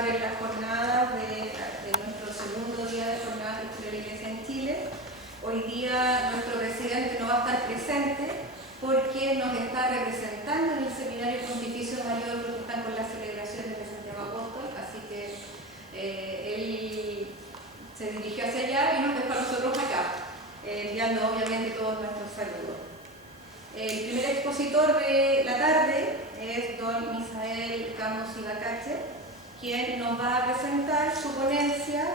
participar en las jornadas de nuestro segundo día de jornadas de Historia de la Iglesia en Chile. Hoy día nuestro presidente no va a estar presente porque nos está representando en el Seminario Pontificio Mayor, porque están con las celebraciones de Santiago Apóstol, así que él se dirigió hacia allá y nos dejó a nosotros acá, enviando obviamente todos nuestros saludos. El primer expositor de la tarde es don Misael Camus Ibacache, quien nos va a presentar su ponencia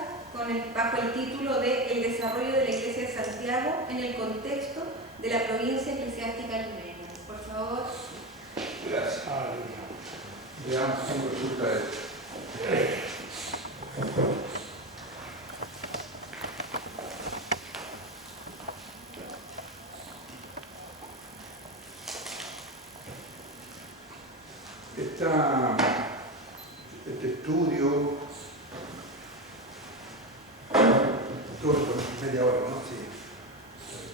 bajo el título de El desarrollo de la Iglesia de Santiago en el contexto de la provincia eclesiástica limeña. Por favor. Gracias. Veamos cómo resulta esto. Este estudio, todo media hora, ¿no? Sí.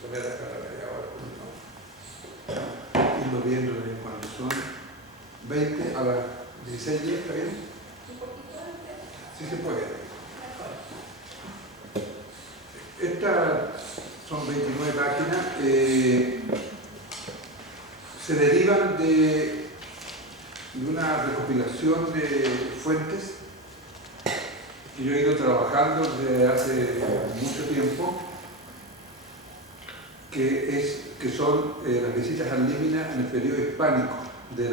Voy a dejar la media hora, ¿no? Irlo viendo de cuando son 20 a las 16, ¿está bien? Un poquito antes. Sí se puede. Estas son 29 páginas. Se derivan de una recopilación de fuentes que yo he ido trabajando desde hace mucho tiempo, que son las visitas al Límina en el periodo hispánico de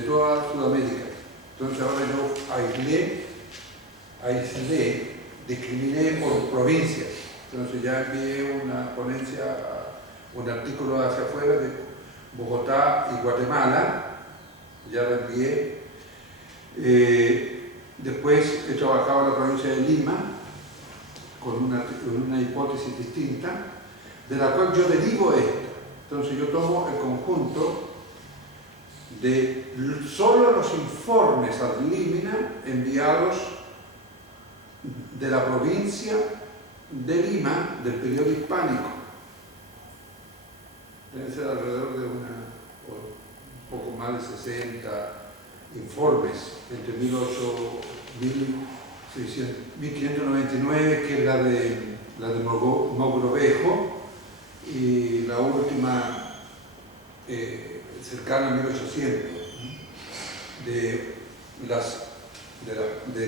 toda Sudamérica. Entonces ahora yo aislé, discriminé por provincias. Entonces ya envié una ponencia, un artículo hacia afuera de Bogotá y Guatemala, ya la envié. Después he trabajado en la provincia de Lima con una hipótesis distinta, de la cual yo derivo esto. Entonces yo tomo el conjunto de solo los informes ad limina enviados de la provincia de Lima del periodo hispánico. Debe ser alrededor de un poco más de 60 informes entre 1599, que es la de Mogrovejo, y la última cercana a 1800 de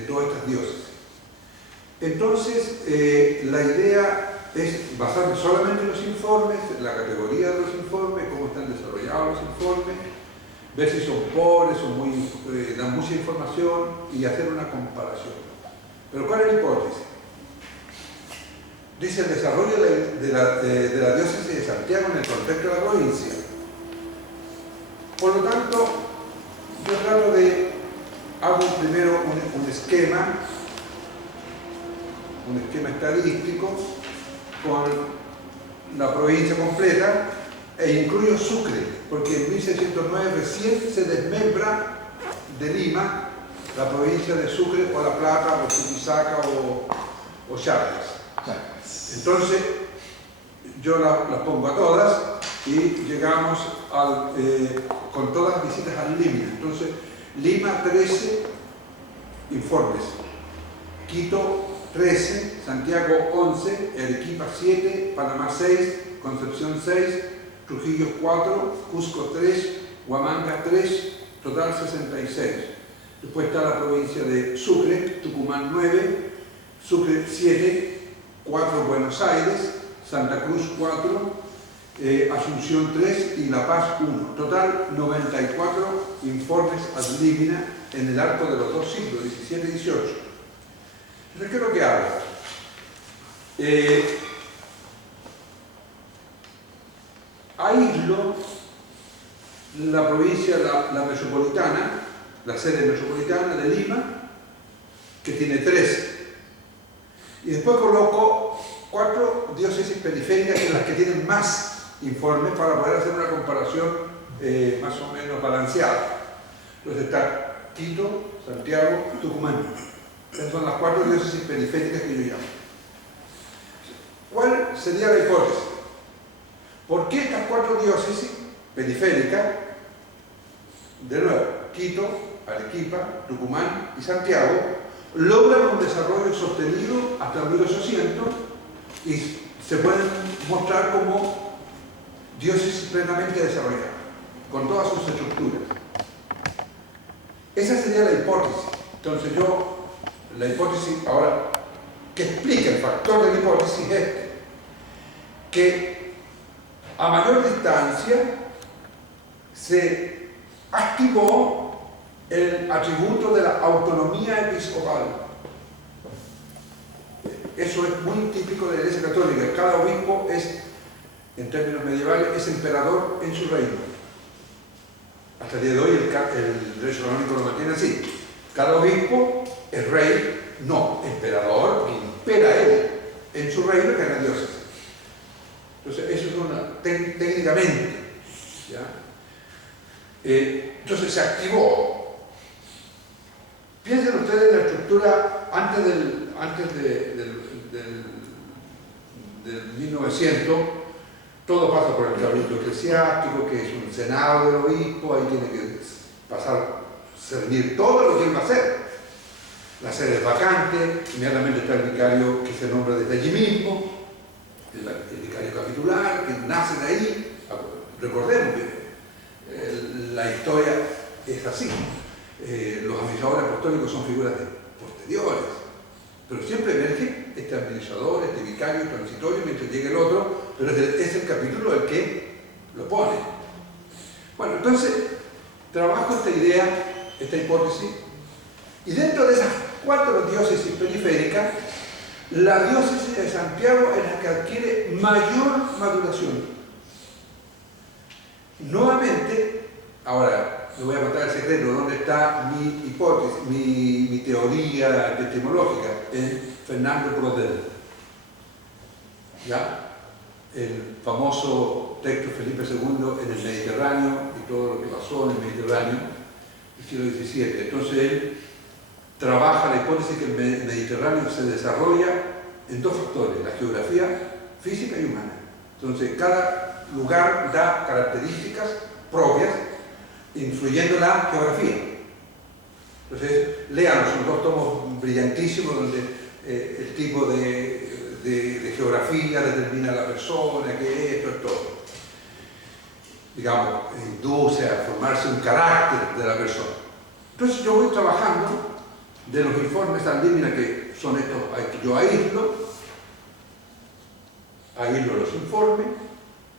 todas estas dioses. Entonces la idea es basarme solamente en los informes, la categoría de los informes, cómo están desarrollados los informes, ver si son pobres, dan mucha información y hacer una comparación. Pero ¿cuál es la hipótesis? Dice el desarrollo de la diócesis de Santiago en el contexto de la provincia. Por lo tanto, yo trato de hago primero un esquema estadístico con la provincia completa e incluyo Sucre, porque en 1609 recién se desmembra de Lima la provincia de Sucre o La Plata o Chuquisaca o Charcas. Entonces yo las pongo a todas y llegamos con todas las visitas al Límina. Entonces Lima 13 informes, Quito 13, Santiago 11, Arequipa 7, Panamá 6, Concepción 6, Trujillo 4, Cusco 3, Huamanga 3, total 66. Después está la provincia de Sucre, Tucumán 9, Sucre 7, 4 Buenos Aires, Santa Cruz 4, Asunción 3 y La Paz 1. Total 94 informes ad limina en el arco de los dos siglos, 17 y 18. Entonces, ¿qué es lo que hago? Aíslo la provincia, la metropolitana, la sede metropolitana de Lima, que tiene 13. Y después coloco 4 diócesis periféricas, que son las que tienen más informes, para poder hacer una comparación más o menos balanceada. Entonces está Quito, Santiago, Tucumán. Esas son las 4 diócesis periféricas que yo llamo. ¿Cuál sería la hipótesis? ¿Por qué estas 4 diócesis periféricas, de nuevo, Quito, Arequipa, Tucumán y Santiago logran un desarrollo sostenido hasta 1800 y se pueden mostrar como diócesis plenamente desarrolladas, con todas sus estructuras. Esa sería la hipótesis. Entonces la hipótesis ahora, que explica el factor de la hipótesis es este, que a mayor distancia se activó el atributo de la autonomía episcopal. Eso es muy típico de la Iglesia Católica. Cada obispo es, en términos medievales, es emperador en su reino. Hasta el día de hoy el derecho canónico lo mantiene así. Cada obispo es rey, no emperador, impera él en su reino, que es la diócesis. Entonces, eso es técnicamente, ¿ya? Entonces se activó. Piensen ustedes en la estructura antes del 1900. Todo pasa por el cabildo eclesiástico, que es un senado del obispo, ahí tiene que servir todo lo que él va a hacer. La sede es vacante, inmediatamente está el vicario que se nombra desde allí mismo, el vicario capitular, que nace de ahí. Recordemos que la historia es así. Los administradores apostólicos son figuras posteriores, pero siempre emerge este administrador, este vicario transitorio mientras llega el otro, pero es el capítulo el que lo pone. Bueno, entonces trabajo esta idea, esta hipótesis, y dentro de esas 4 diócesis periféricas, la diócesis de Santiago es la que adquiere mayor maduración. Nuevamente, ahora les voy a contar el secreto, dónde está mi hipótesis, mi teoría epistemológica, en Fernando Brodel. ¿Ya? El famoso texto Felipe II en el Mediterráneo y todo lo que pasó en el Mediterráneo del siglo XVII. Entonces él trabaja la hipótesis que el Mediterráneo se desarrolla en 2 factores, la geografía física y humana. Entonces cada lugar da características propias influyendo en la geografía. Entonces léanos, son 2 tomos brillantísimos donde el tipo de geografía determina a la persona, que esto es todo. Digamos, induce a formarse un carácter de la persona. Entonces yo voy trabajando de los informes Sandímina, que son estos, yo aíslo los informes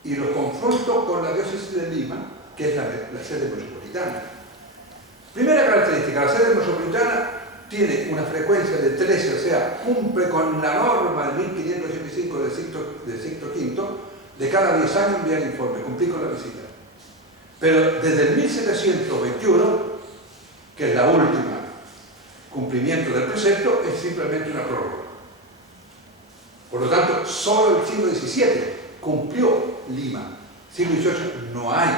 y los confronto con la diócesis de Lima, que es la sede metropolitana. Primera característica, la sede metropolitana tiene una frecuencia de 13, o sea, cumple con la norma de 1585 del Sixto V, de cada 10 años enviar informe, cumplí con la visita. Pero desde el 1721, que es la última cumplimiento del precepto, es simplemente una prórroga. Por lo tanto, solo el siglo XVII cumplió Lima. Siglo XVIII no hay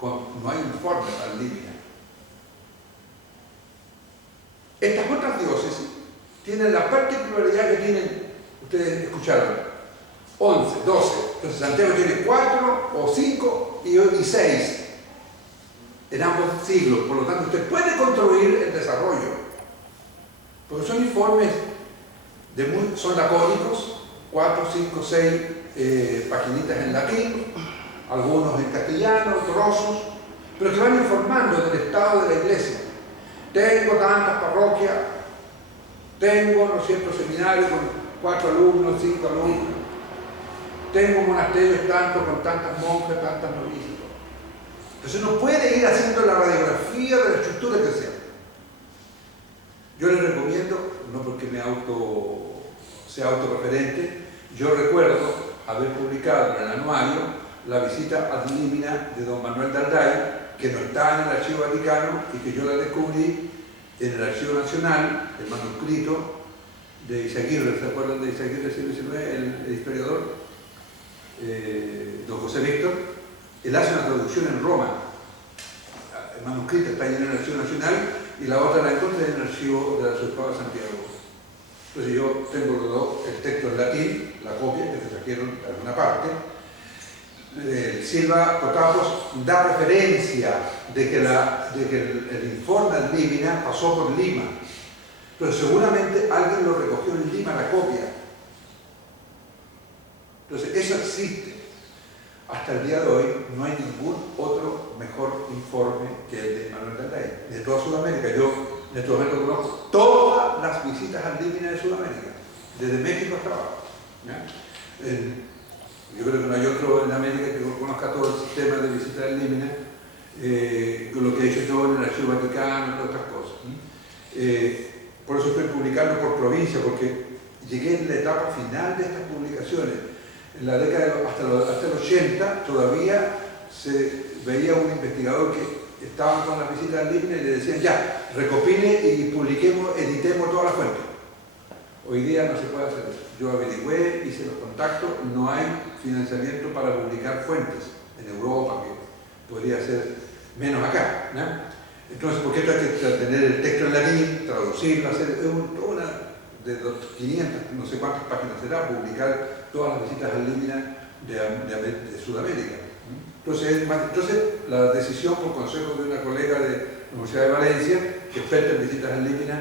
informe para Lima. Estas otras diócesis tienen la particularidad que tienen, ustedes escucharon, 11, 12. Entonces Santiago tiene 4 o 5 y 6 en ambos siglos. Por lo tanto, usted puede construir el desarrollo. Porque son informes, son lacónicos, 4, 5, 6 paginitas en latín, algunos en castellano, trozos, pero que van informando del estado de la iglesia. Tengo tantas parroquias, tengo, ¿no es cierto?, seminarios con 4 alumnos, 5 alumnos, tengo monasterios tanto con tantas monjas, tantas novicias. Entonces uno puede ir haciendo la radiografía de la estructura que sea. Yo les recomiendo, no porque sea autorreferente, yo recuerdo haber publicado en el anuario la visita ad limina de don Manuel Dalday, que no está en el Archivo Vaticano y que yo la descubrí en el Archivo Nacional, el manuscrito de Izaguirre. ¿Se acuerdan de Izaguirre del siglo XIX, el historiador? Don José Víctor. Él hace una traducción en Roma. El manuscrito está ahí en el Archivo Nacional y la otra la encontré en el Archivo del Arzobispado de Santiago. Entonces yo tengo el texto en latín, la copia que se trajeron de alguna parte, Silva Cotapos da referencia de que el informe ad limina pasó por Lima, pero seguramente alguien lo recogió en Lima, la copia. Entonces, eso existe. Hasta el día de hoy no hay ningún otro mejor informe que el de Manuel Galday, de toda Sudamérica. Yo en este momento conozco todas las visitas al límite de Sudamérica, desde México hasta abajo. Yo creo que no hay otro en América que conozca todo el sistema de visitas al límite, con lo que he hecho yo en el Archivo Vaticano y otras cosas. Por eso estoy publicando por provincia, porque llegué en la etapa final de estas publicaciones. En la década hasta el 80 todavía se veía un investigador que estaba con las visitas al límite y le decían ya, recopile y publiquemos, editemos todas las fuentes. Hoy día no se puede hacer eso. Yo averigüé, hice los contactos, no hay financiamiento para publicar fuentes en Europa, que podría ser menos acá, ¿no? Entonces, porque esto hay que tener el texto en latín, traducirlo, hacer una de 500, no sé cuántas páginas será, publicar todas las visitas al límite de Sudamérica. Entonces, la decisión por consejo de una colega de la Universidad de Valencia, que experta en visitas al límite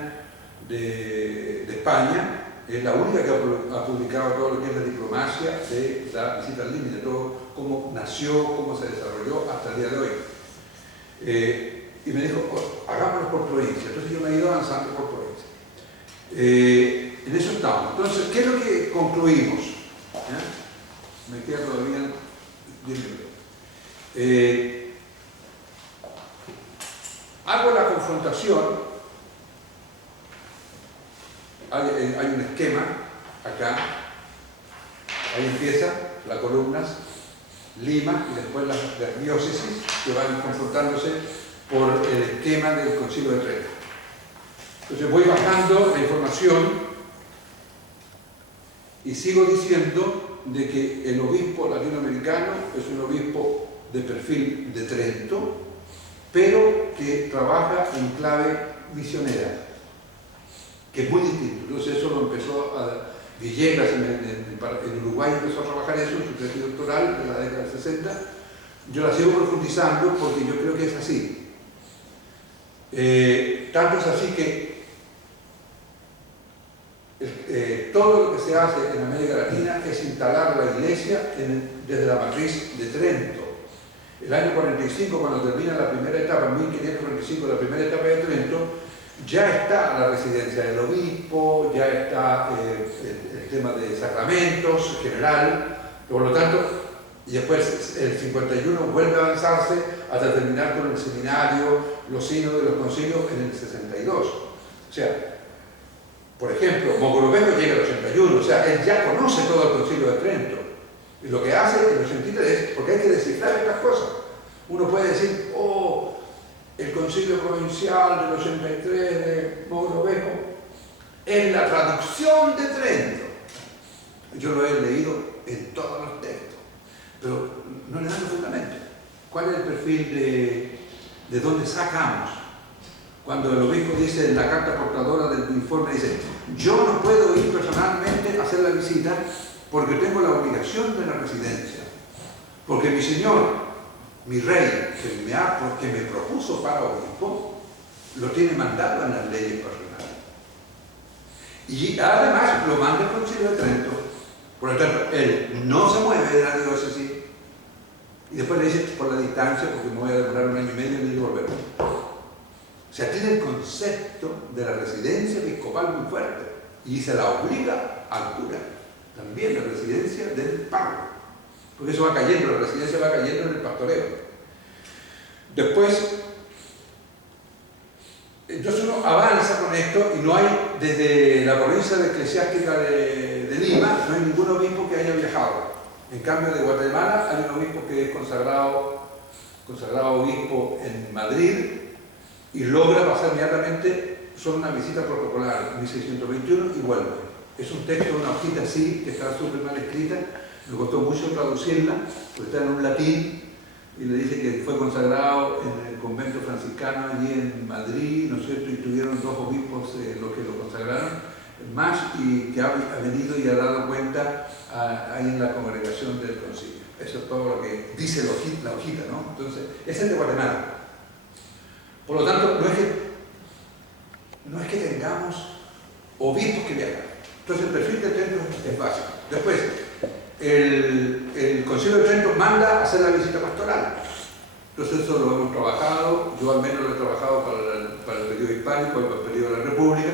de España, es la única que ha publicado todo lo que es la diplomacia de la visita al límite, todo cómo nació, cómo se desarrolló hasta el día de hoy. Y me dijo, hagámoslo por provincia. Entonces yo me he ido avanzando por provincia. En eso estamos. Entonces, ¿qué es lo que concluimos? Me queda todavía 10 minutos. Hago la confrontación. Hay un esquema acá. Ahí empieza las columnas, Lima y después las diócesis que van confrontándose por el esquema del Concilio de Trento. Entonces voy bajando la información y sigo diciendo de que el obispo latinoamericano es un obispo de perfil de Trento, pero que trabaja en clave misionera, que es muy distinto. Entonces eso lo empezó a Villegas en Uruguay, empezó a trabajar eso en su tesis doctoral en la década del 60. Yo la sigo profundizando porque yo creo que es así. Tanto es así que todo lo que se hace en América Latina es instalar la iglesia desde la matriz de Trento. El año 45, cuando termina la primera etapa, en 1545, la primera etapa de Trento, ya está la residencia del obispo, ya está el tema de sacramentos general, por lo tanto, y después el 51 vuelve a avanzarse hasta terminar con el seminario, los sínodos de los concilios en el 62. O sea, por ejemplo, Mogrovejo llega al 81, o sea, él ya conoce todo el concilio de Trento. Y lo que hace en el 83 es, porque hay que descifrar estas cosas. Uno puede decir, oh, el concilio provincial del 83 de Mogrovejo es la traducción de Trento. Yo lo he leído en todos los textos, pero no le dan fundamento. ¿Cuál es el perfil de dónde sacamos? Cuando el obispo dice en la carta portadora del informe, dice, yo no puedo ir personalmente a hacer la visita porque tengo la obligación de la residencia, porque mi señor, mi rey, que me propuso para obispo, lo tiene mandado en las leyes personales. Y además lo manda el Concilio de Trento. Por lo tanto, él no se mueve de la diócesis y después le dice por la distancia, porque me voy a demorar 1 año y medio en ir y volver. O sea, tiene el concepto de la residencia episcopal muy fuerte y se la obliga al cura. También la residencia del párroco, porque eso va cayendo, la residencia va cayendo en el pastoreo. Después, entonces uno avanza con esto y no hay, desde la provincia eclesiástica de Lima, no hay ningún obispo que haya viajado. En cambio, de Guatemala hay un obispo que es consagrado obispo en Madrid y logra pasar inmediatamente, solo una visita protocolar, 1621, y vuelve. Es un texto, una hojita así, que está súper mal escrita, me costó mucho traducirla, porque está en un latín, y le dice que fue consagrado en el convento franciscano allí en Madrid, ¿no es cierto? Y tuvieron 2 obispos los que lo consagraron, más y que ha venido y ha dado cuenta ahí en la congregación del concilio. Eso es todo lo que dice la hojita, ¿no? Entonces, ese es de Guatemala. Por lo tanto, no es que tengamos obispos que viajan. Entonces, el perfil de Trento es básico. Después, el Concilio de Trento manda a hacer la visita pastoral. Entonces, eso lo hemos trabajado, yo al menos lo he trabajado para el periodo hispánico y para el periodo de la República.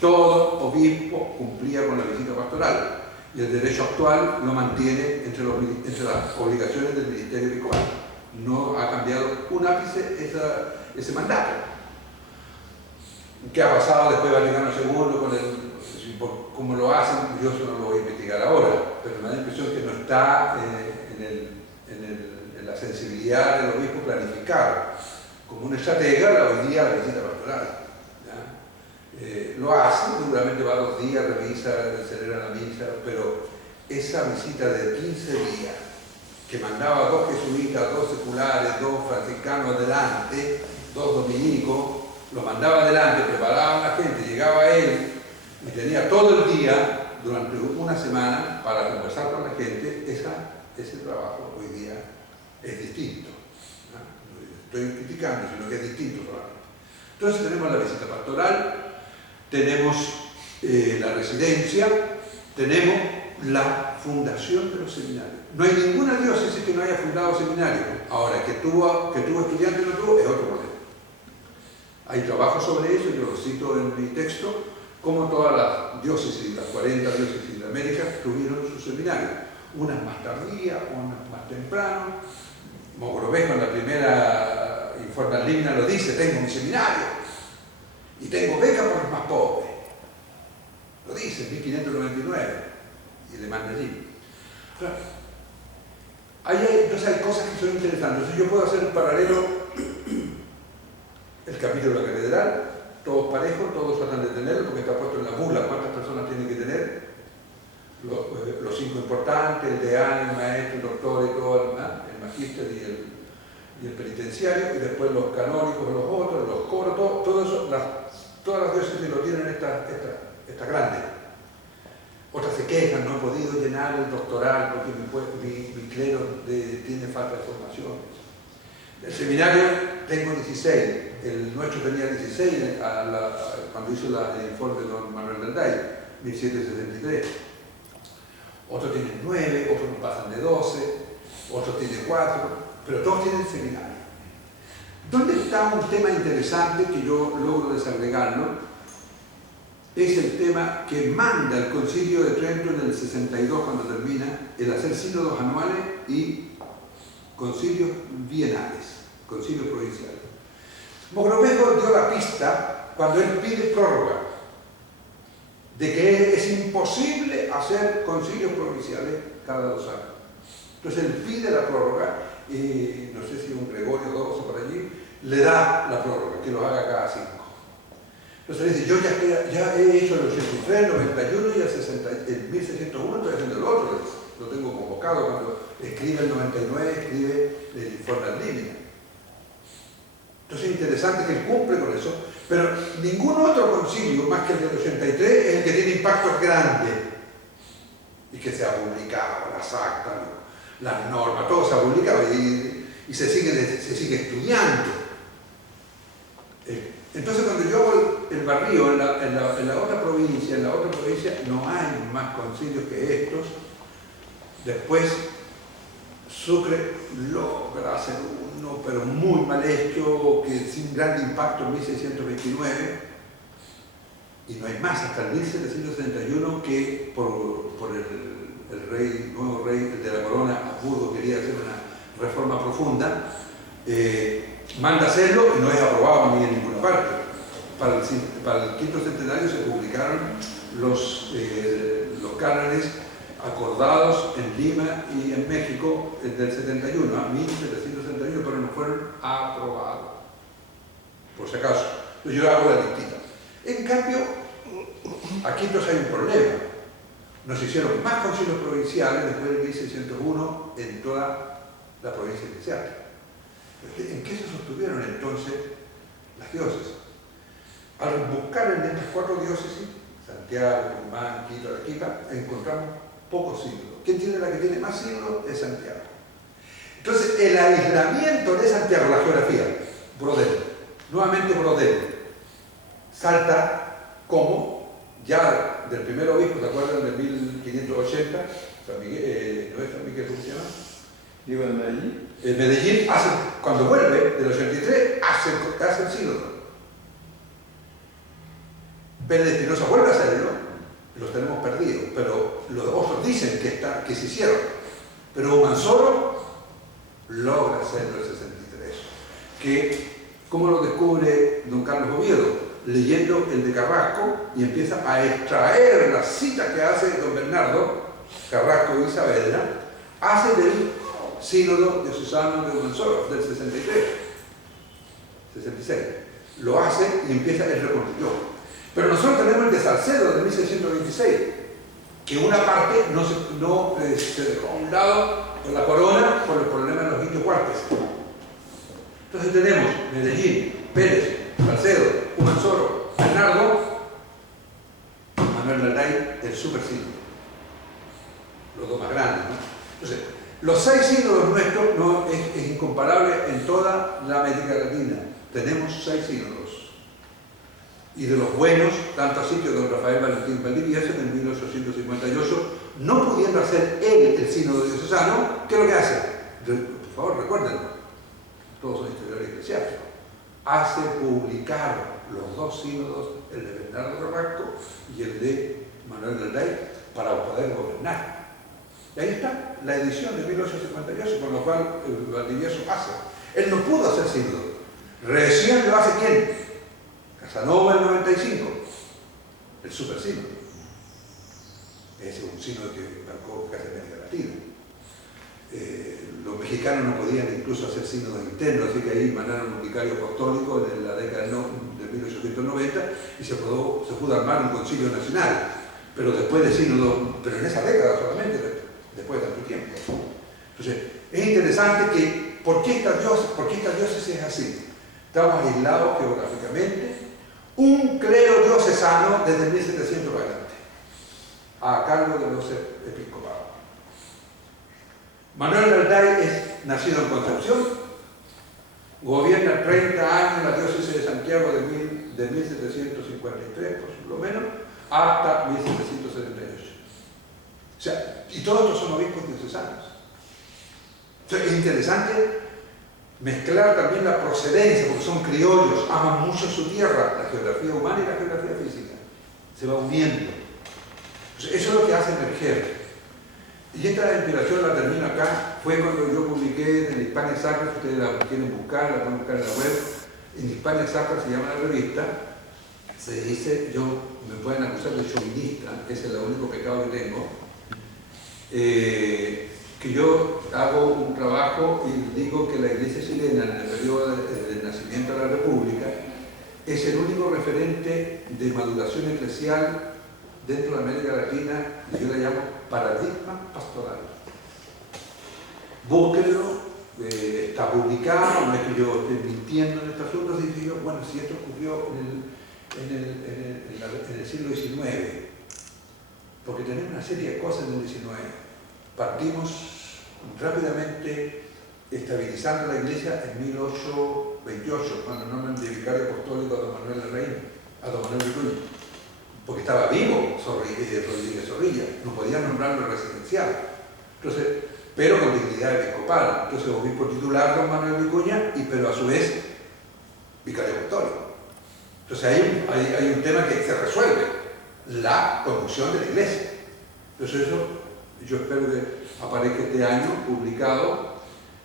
Todo obispo cumplía con la visita pastoral. Y el derecho actual lo mantiene entre las obligaciones del ministerio episcopal. No ha cambiado un ápice ese mandato. ¿Qué ha pasado después de Vaticano II cómo lo hacen? Yo eso no lo voy a investigar ahora, pero me da la impresión que no está en la sensibilidad del obispo planificar como una estratega hoy día la visita pastoral. Lo hace, seguramente va 2 días, revisa, celebra la misa, pero esa visita de 15 días que mandaba 2 jesuitas, 2 seculares, 2 franciscanos adelante, 2 dominicos, lo mandaba adelante, preparaban a la gente, llegaba él y tenía todo el día durante una semana para conversar con la gente. Ese trabajo hoy día es distinto. No estoy criticando, sino que es distinto solamente. Entonces tenemos la visita pastoral, tenemos la residencia, tenemos la fundación de los seminarios. No hay ninguna diócesis que no haya fundado seminarios. Ahora, que tuvo estudiantes no tuvo, es otro problema. Hay trabajo sobre eso, yo lo cito en mi texto, como todas las diócesis, las 40 diócesis de América, tuvieron sus seminarios. Unas más tardías, unas más temprano. Mogrovejo en la primera Informe al Limina lo dice: tengo mi seminario y tengo beca por los más pobres. Lo dice en 1599 y le manda allí. Entonces hay cosas que son interesantes. Entonces yo puedo hacer en paralelo el capítulo de la catedral, todos parejos, todos tratan de tenerlo porque está puesto en la bula cuántas personas tienen que tener, los 5 importantes, el deán, el maestro, el doctor y todo, el magíster y el penitenciario, y después los canónicos, los otros, los coros, todo eso, todas las diócesis lo tienen esta grande. Otras se quejan, no he podido llenar el doctoral porque mi clero tiene falta de formación. El seminario tengo 16, el nuestro tenía 16 cuando hizo el informe de don Manuel Dalday, 1773. Otros tienen 9, otros no pasan de 12, otros tienen 4, pero todos tienen seminario. ¿Dónde está un tema interesante que yo logro desagregarlo? Es el tema que manda el Concilio de Trento en el 62, cuando termina, el hacer sínodos anuales y concilios bienales, concilios provinciales. Mogrovejo dio la pista cuando él pide prórroga, de que es imposible hacer concilios provinciales cada 2 años. Entonces él pide la prórroga y no sé si un Gregorio XII por allí le da la prórroga, que lo haga cada 5. Entonces dice: yo ya he hecho el 83, el 91 y el 1601, estoy haciendo el otro, lo tengo convocado. Cuando escribe el 99, escribe el informe al Limina. Entonces es interesante que él cumple con eso, pero ningún otro concilio más que el del 83 es el que tiene impactos grandes y que se ha publicado, las actas, las normas, todo se ha publicado y se sigue estudiando. Entonces cuando yo hago el barrio en la otra provincia, no hay más concilios que estos. Después Sucre logra hacer uno, pero muy mal hecho, que sin gran impacto en 1629, y no hay más hasta el 1761 que por el nuevo rey, el de la corona, Habsburgo, quería hacer una reforma profunda. Manda hacerlo y no es aprobado ni en ninguna parte. Para el 5º centenario se publicaron los cánones acordados en Lima y en México del 71, a 1771, pero no fueron aprobados, por si acaso. Entonces yo hago la listita. En cambio, aquí entonces hay un problema. Nos hicieron más concilios provinciales después del 1601 en toda la provincia eclesiástica. ¿En qué se sostuvieron entonces las diócesis? Al buscar en estas 4 diócesis Santiago, Tucumán, Quito, Arequipa, encontramos pocos sínodos. ¿Quién tiene la que tiene más sínodos? Es Santiago. Entonces, el aislamiento de Santiago, la geografía, Brodel, nuevamente Brodel, salta como ya del primer obispo, ¿se acuerdan? De 1580, San Miguel, ¿no es San Miguel, cómo se llama? Digo, de Medellín. En Medellín, cuando vuelve, del 83, hace el sínodo. Pérez de Espinosa vuelve a hacerlo, los tenemos perdidos, pero los otros dicen que se hicieron. Pero Humansoro logra hacerlo el 63. ¿Cómo lo descubre don Carlos Oviedo? Leyendo el de Carrasco y empieza a extraer las citas que hace don Bernardo, Carrasco y Saavedra, hace del sínodo diocesano de Humansoro, del 63, 66. Lo hace y empieza el reconstruyó. Pero nosotros tenemos el de Salcedo de 1626, que una parte se dejó a un lado por la corona por el problema de los indios huartes. Entonces tenemos Medellín, Pérez, Salcedo, Humansoro, Bernardo, Manuel Larray, el super sínodo. Los dos más grandes, ¿no? Entonces, los 6 sínodos nuestros es incomparable en toda la América Latina. Tenemos 6 sínodos. Y de los buenos, tanto así que don Rafael Valentín Valdivieso en 1858, no pudiendo hacer él el sínodo diocesano, ¿qué es lo que hace? Por favor, recuérdenlo, todos son historiadores eclesiásticos. Hace publicar los 2 sínodos, el de Bernardo Carrasco y el de Manuel Larray, para poder gobernar. Y ahí está la edición de 1858, con lo cual Valdivieso hace. Él no pudo hacer sínodo. Recién lo hace ¿quién? Casanova el 95, el super sínodo. Ese es un sínodo que marcó casi América Latina. Los mexicanos no podían incluso hacer sínodos internos, así que ahí mandaron un vicario apostólico en la década de 1890 y se pudo armar un concilio nacional, pero después de sínodo, pero en esa década solamente, después de tanto tiempo. Entonces, es interesante que, ¿por qué esta diócesis es así? Estamos aislados geográficamente, un clero diocesano desde 1700 adelante, a cargo de los episcopados. Manuel Larray es nacido en Concepción, gobierna 30 años la diócesis de Santiago de 1753, por lo menos, hasta 1778. O sea, y todos estos son obispos diocesanos. Entonces, es interesante mezclar también la procedencia, porque son criollos, aman mucho su tierra, la geografía humana y la geografía física. Se va uniendo. Entonces, eso es lo que hace emerger. Y esta inspiración la termino acá, fue cuando yo publiqué en Hispania Sacra, si ustedes la quieren buscar, la pueden buscar en la web, en Hispania Sacra se llama la revista, se dice, me pueden acusar de chauvinista, que ese es el único pecado que tengo, que yo hago un trabajo y digo que la Iglesia chilena en el periodo del nacimiento de la República es el único referente de maduración eclesial dentro de América Latina, que yo le llamo paradigma pastoral. Búsquenlo, está publicado, no es que yo esté mintiendo en este asunto, sino que yo, bueno, si esto ocurrió en el siglo XIX, porque tenemos una serie de cosas en el XIX. Partimos rápidamente estabilizando la iglesia en 1828, cuando nombran de vicario apostólico a don Manuel Larray, a don Manuel Vicuña, porque estaba vivo Rodríguez Zorrilla, no podían nombrarlo residencial, entonces, pero con dignidad episcopal. Entonces, obispo titular don Manuel Vicuña, pero a su vez vicario apostólico. Entonces hay un tema que se resuelve, la conducción de la iglesia. Entonces eso yo espero que aparezca este año publicado.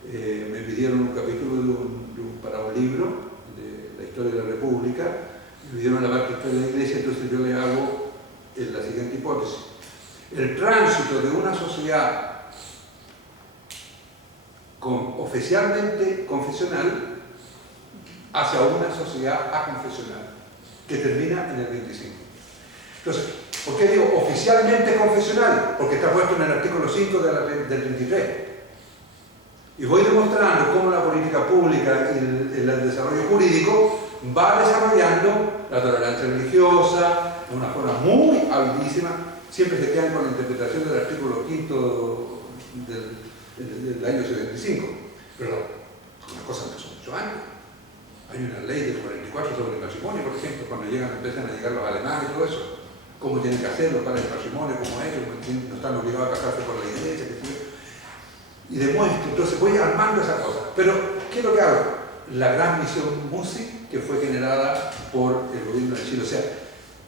Me pidieron un capítulo para un libro de la historia de la República, me pidieron la parte de la historia de la iglesia, entonces yo le hago la siguiente hipótesis. El tránsito de una sociedad oficialmente confesional hacia una sociedad aconfesional, que termina en el 25. Entonces, ¿por qué digo oficialmente confesional? Porque está puesto en el artículo 5 del 33. Y voy demostrando cómo la política pública y el desarrollo jurídico va desarrollando la tolerancia religiosa, de una forma muy habilísima, siempre se quedan con la interpretación del artículo 5 del año 75. Pero las cosas empezó mucho antes. Hay una ley del 44 sobre el matrimonio, por ejemplo, cuando empiezan a llegar los alemanes y todo eso. Cómo tienen que hacerlo para el matrimonio, como ellos, no están obligados a casarse por la iglesia, y demuestro, entonces voy armando esa cosa. Pero, ¿qué es lo que hago? La gran misión MUSI, que fue generada por el gobierno de Chile, o sea,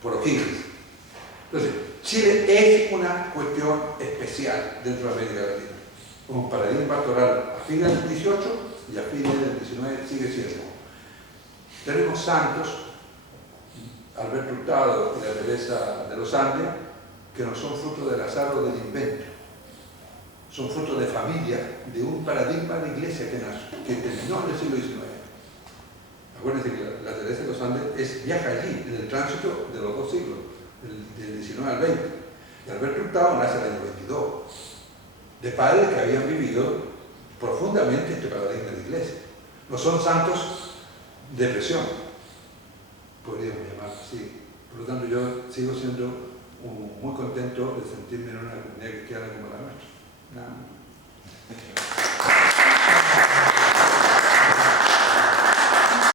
por O'Higgins. Entonces, Chile es una cuestión especial dentro de América Latina. Como paradigma pastoral a fines del 18 y a fines del 19 sigue siendo. Tenemos santos, Alberto Hurtado y la Teresa de los Andes, que no son fruto del azar o del invento. Son fruto de familia, de un paradigma de iglesia que terminó en el siglo XIX. Acuérdense que la Teresa de los Andes viaja allí, en el tránsito de los dos siglos, del XIX al XX. Y Alberto Hurtado nace en el año 22, de padres que habían vivido profundamente este paradigma de iglesia. No son santos de presión, podríamos llamarlo así. Por lo tanto, yo sigo siendo muy contento de sentirme en una comunidad cristiana como la nuestra.